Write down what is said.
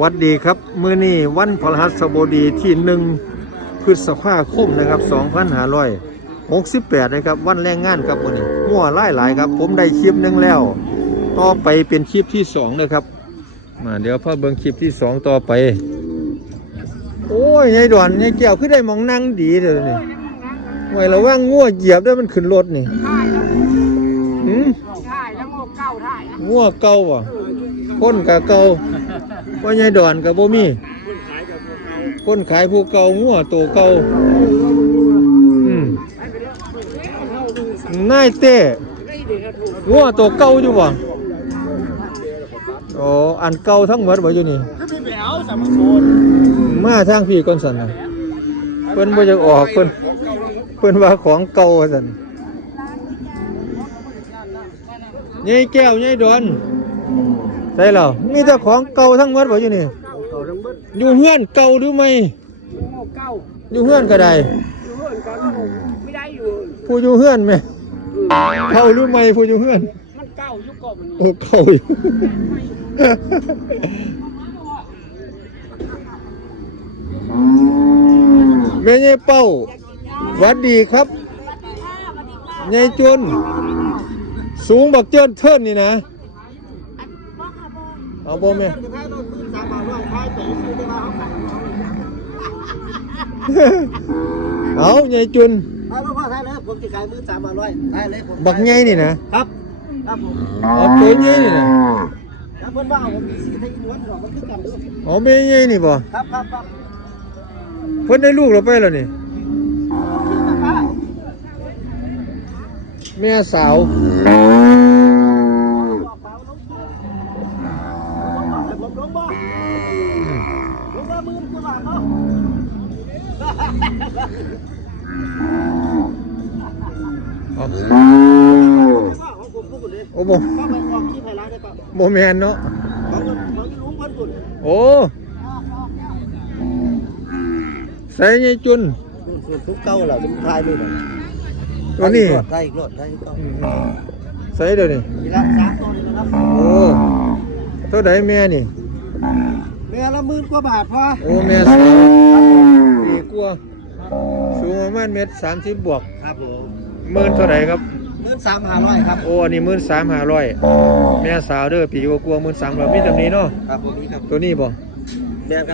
วัดดีครับเมื่อนี้วันพฤหัสบดีที่หนึ่งพฤษภาคมนะครับ2568นะครับ วันแรงงานครับวันนี้มั่วไล่หลายครับ ผมได้คลิปหนึ่งแล้ว ต่อไปเป็นคลิปที่สองนะครับมาเดี๋ยวพ่อเบิ้งคลิปที่สองต่อไป โอ้ยยายด่วนยายเกี่ยวขึ้นได้มองนั่งดีเลยนี่ไว้ระว่างง่วเหยียบได้มันขึ้นรถนี่ แล้วโมเก้าถ่ายนะงัวเก่าอะคนกะเก่าว่ายายดอนกับบ่มี คนขายผู้เก่างัวโตเก่าอืมนายเต้งัวโตเก่าอยู่บ่โอ้อันเก่าทั้งหมดบ่อยู่นี่คือมีแผวสามโซนมาทางพี่ก่อนสันนะเพิ่นบ่จะออกเพิ่นเพิ่นว่าของเก่าว่าซั่น ยายแก้วยายดอนใช่แล้วมีแต่ของเก่าทั้งหมดบ่อยู่นี่เขาทั้งเบิดอยู่เฮือนเก่าหรือไม่เก้าอยู่เฮือนก็ได้อยู่เพื่อนกันไม่ได้อยู่ผู้อยู่เฮือนไหมเข้าหรือไม่ผู้อยู่เฮือนมันเก้าอยุคก่อนมันโอ้เข้าอยู่แม่ยายเป้าหวัดดีครับยายจุน สูงบักเจินเทินนี่นะเอาบ่แม่เอายายจุนเอาพ่อพ่อถ่ายเลยผมจะขายมือสามมาร้อยถ่ายเลยผมบักใหญ่นี่นะ ครับครับผมเอาตัวใหญ่นี่นะแล้วเพื่อนว่าเอาผมมีสีไทยม้วนหรอมันคือกันด้วยเอาแม่ใหญ่นี่บ่ครับครับครับเพิ่นได้ลูกแล้วไปแล้วนี่ แม่สาวผมลงบ่ลงบ่มือคือบาทเนาะเอาของผมลูกคนนี้โอ้บ่ก็ไปอนได้ปะบ่แมนเนาะของของที่ลุงเพิ่นบุญโอ้ใส่ยายจุนทุกเก้าเหล่าทุกทายด้วย ตัวนี้ไทยอีกรถไทยอีกรถอืมใส่เดี๋ยวนี้มีละสามตัวนี่นะครับโอ้เท่าใดแม่นี่เมียละหมื่นกว่าบาทพอโอ้แม่สาวดีกว่าสูงประมาณเมตรสามสิบบวกครับผมหมื่นเท่าไหร่ครับหมื่นสามห้าร้อยครับโอ้อันนี้หมื่นสามห้าร้อยแม่สาวเด้อปีกว่าๆหมื่นสามร้อยมีตำนี้เนาะครับผมนี่ครับตัวนี้บ่แม่ครับ